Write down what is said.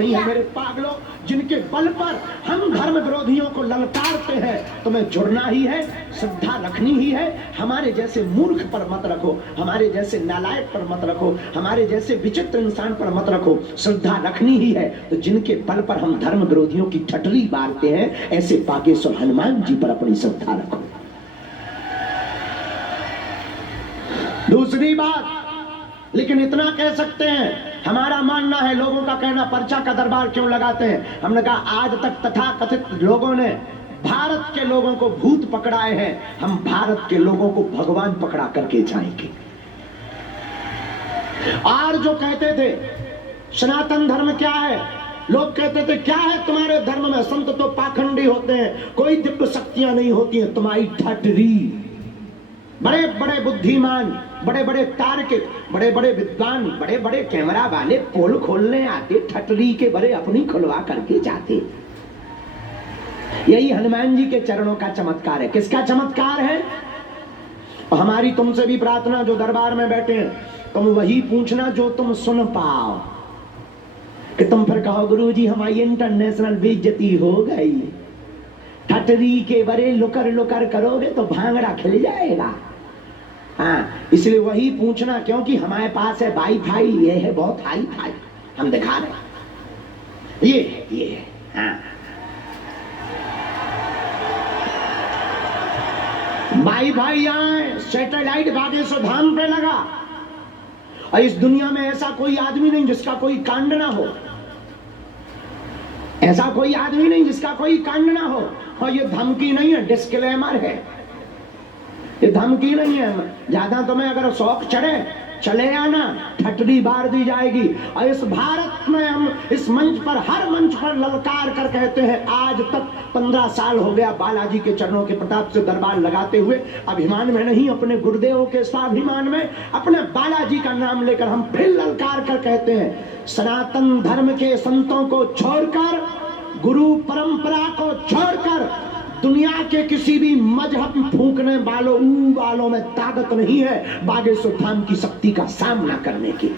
नहीं है मेरे पागलों, जिनके बल पर हम धर्म विरोधियों को ललकारते हैं। तुम्हें जुड़ना ही है, श्रद्धा रखनी ही है। हमारे जैसे मूर्ख पर मत रखो, हमारे जैसे नालायक पर मत रखो, हमारे जैसे विचित्र इंसान पर मत रखो। श्रद्धा रखनी ही है तो जिनके बल पर हम धर्म विरोधियों की ठटरी बारते हैं, ऐसे बागेश्वर हनुमान जी पर अपनी श्रद्धा रखो। दूसरी बात, लेकिन इतना कह सकते हैं, हमारा मानना है, लोगों का कहना पर्चा का दरबार क्यों लगाते हैं। हमने कहा आज तक तथाकथित लोगों ने भारत के लोगों को भूत पकड़ाए हैं, हम भारत के लोगों को भगवान पकड़ा करके जाएंगे। और जो कहते थे सनातन धर्म क्या है, लोग कहते थे क्या है तुम्हारे धर्म में, संत तो पाखंडी होते हैं, कोई दिव्य शक्तियां नहीं होती हैं, तुम्हारी ठटरी। बड़े बड़े बुद्धिमान, बड़े बड़े तार्किक, बड़े बड़े विद्वान, बड़े बड़े कैमरा वाले पोल खोलने आते, ठटरी के बड़े अपनी खुलवा करके जाते। यही हनुमान जी के चरणों का चमत्कार है। किसका चमत्कार है? हमारी तुमसे भी प्रार्थना, जो दरबार में बैठे हैं, तुम वही पूछना जो तुम सुन पाओ, कि तुम फिर कहो गुरुजी हमारी इंटरनेशनल बेइज्जती हो गई। ठटरी के बड़े लुकर लुकर करोगे तो भांगड़ा खिल जाएगा। हाँ, इसलिए वही पूछना, क्योंकि हमारे पास है वाईफाई, ये है बहुत हाई फाई, हम दिखा रहे ये हाँ। वाईफाई यहाँ सैटेलाइट बागेश्वर धाम पे लगा, और इस दुनिया में ऐसा कोई आदमी नहीं जिसका कोई कांड ना हो, ऐसा कोई आदमी नहीं जिसका कोई कांड ना हो। और ये धमकी नहीं है, डिस्क्लेमर है, ये धमकी नहीं है। ज्यादा तुम्हें अगर शौक चढ़े चले आना, ठटरी बार दी जाएगी। और इस भारत में हम इस मंच पर, हर मंच पर ललकार कर कहते हैं, आज तक 15 साल हो गया बालाजी के चरणों के प्रताप से दरबार लगाते हुए, अभिमान में नहीं, अपने गुरुदेवों के स्वाभिमान में, अपने बालाजी का नाम लेकर हम फिर ललकार कर कहते हैं, सनातन धर्म के संतों को छोड़कर, गुरु परंपरा को छोड़कर, दुनिया के किसी भी मजहब फूंकने वालों में ताकत नहीं है बागेश्वर धाम की शक्ति का सामना करने की।